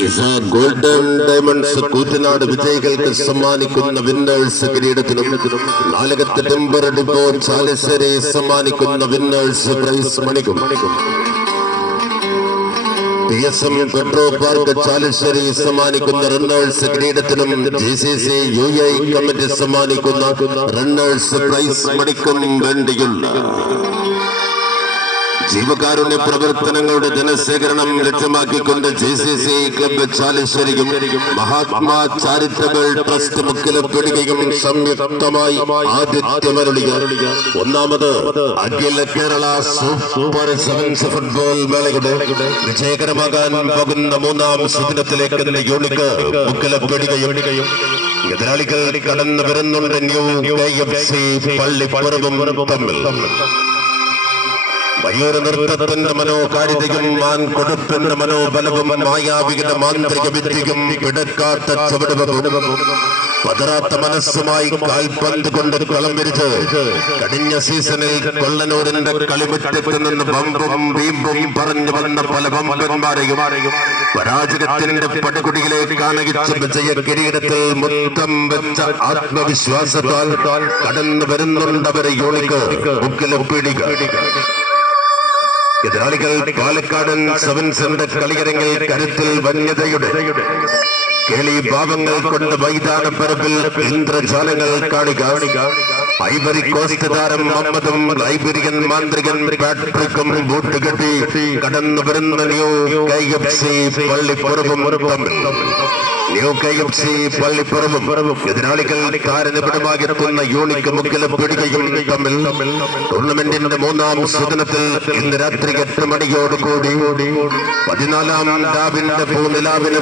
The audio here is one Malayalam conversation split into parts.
ഗോൾഡൻ ഡയമണ്ട്സ് കൂറ്റനാട് വിജയികൾക്ക് സമ്മാനിക്കുന്ന വിന്നേഴ്സ് കിരീടത്തിനും നാലകത്ത് ടെമ്പർ ഡിപ്പോ ചാലശ്ശേരി സമ്മാനിക്കുന്ന വിന്നേഴ്സ് പ്രൈസ് മണിക്കും. P S M petro park സമ്മാനിക്കുന്ന runners കിരീടത്തിനും G C C U I committee സമ്മാനിക്കുന്ന റണ്ണേഴ്സ് പ്രൈസ് മണിക്കും വേണ്ടിയുള്ള ജീവകാരുണ്യ പ്രവർത്തനങ്ങളുടെ ജനശേഖരണം ലക്ഷ്യമാക്കിക്കൊണ്ട് ജി സി സി ക്ലബ് ചാലശ്ശേരിയും മഹാത്മാ ചാരിറ്റബിൾ ട്രസ്റ്റ് മുക്കിലപ്പെടുകയും സംയുക്തമായി ആതിഥ്യമരുളിക ഒന്നാമത് അഖില കേരള സൂപ്പർ സെവൻസ് ഫുട്ബോൾ മേളയുടെ വിജയകരമാകാൻ പോകുന്ന മൂന്നാം സുദിനത്തിലേക്ക് യൂണിക്ക് മുക്കിലപ്പെടുകയും എതിരാളികൾ കടന്നു വരുന്നുണ്ട് ന്യൂ കെ എഫ് സി പള്ളിപ്പുറവും തമ്മിൽ. മയൂര നൃത്തത്തിന്റെ മനോകാരിതയും മാൻ കൊടുപ്പിന്റെ മനോബലവും മായാവികളുടെ മാന്ത്രിക വിദ്യയും പിടക്കാത്ത ചുവടുവകും പതറാത്ത മനസ്സുമായി കാൽപന്ത് കൊണ്ട് കളം വിരിച്ച് കഴിഞ്ഞ സീസണിൽ കൊള്ളനൂരിന്റെ കളിമുറ്റത്ത് നിന്ന് ബമ്പും ബീമ്പും പറഞ്ഞു വന്ന പല ബമ്പന്മാരെയും പരാജയത്തിന്റെ പടുകുടിയിലേക്ക് അണയിച്ച വിജയ കിരീടത്തിൽ മുത്തം വെച്ച ആത്മവിശ്വാസത്താൽ കടന്നു വരുന്നുണ്ടവരെ യോണിക്ക്. മുക്കിലെ എതിരാളികൾ പാലക്കാടൻ സെവൻ സെവൻസിന്റെ കളിയരങ്ങിൽ കരുത്തിൽ വന്യതയുടെ കേളി ഭാവങ്ങൾ കൊണ്ട് മൈതാന പരപ്പിൽ ഇന്ദ്രജാലങ്ങൾ കാണുക. ഐബറി കോസ്റ്റ് താരം മുഹമ്മദും ലൈബിരിയൻ മാന്ത്രികൻ പാട്രിക്കും ബൂട്ട് കെട്ടി കടന്നു വരുന്ന ന്യൂ കൈ എഫ് സി പള്ളിപ്പുറവും തമ്മിൽ. ന്യൂ കൈ തമ്മിൽ ടൂർണമെന്റിന്റെ മൂന്നാം സുദിനത്തിൽ ഇന്ന് രാത്രി എട്ട് മണിയോട് കൂടി പതിനാലാം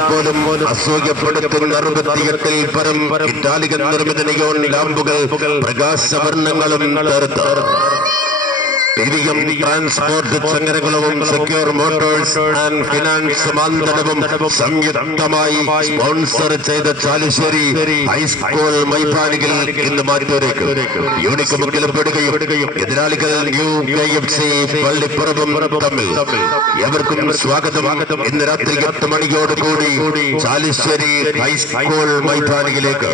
പോലും അസൂയപ്പെടുത്തുന്ന അറുപത്തിയെട്ടിൽ പരം ഇറ്റാലിയൻ നിർമ്മിത നിയോൺ ലാമ്പുകൾ പ്രകാശവർണങ്ങളും തീർത്ത് ടിവിയും ട്രാൻസ്പോർട്ട് സംഘടനകളും സെക്യൂർ മോട്ടോഴ്സ് ആൻഡ് ഫിനാൻസ് മാന്തടവും സംയുക്തമായി സ്പോൺസർ ചെയ്ത ചാലിശ്ശേരി ഹൈസ്കൂൾ മൈതാനികൾ ഇന്ന് മാറ്റിവരേക്കും യൂണിക്ക് മുക്കിലപ്പെടുകയും എതിരാളികൾ ന്യൂ കെ എഫ് സി പള്ളിപ്പുറവും തമ്മിൽ. എവർക്കും സ്വാഗതം. ഇന്ന് രാത്രി എട്ട് മണിയോട് കൂടി ചാലിശ്ശേരി ഹൈസ്കൂൾ മൈതാനിയിലേക്ക്.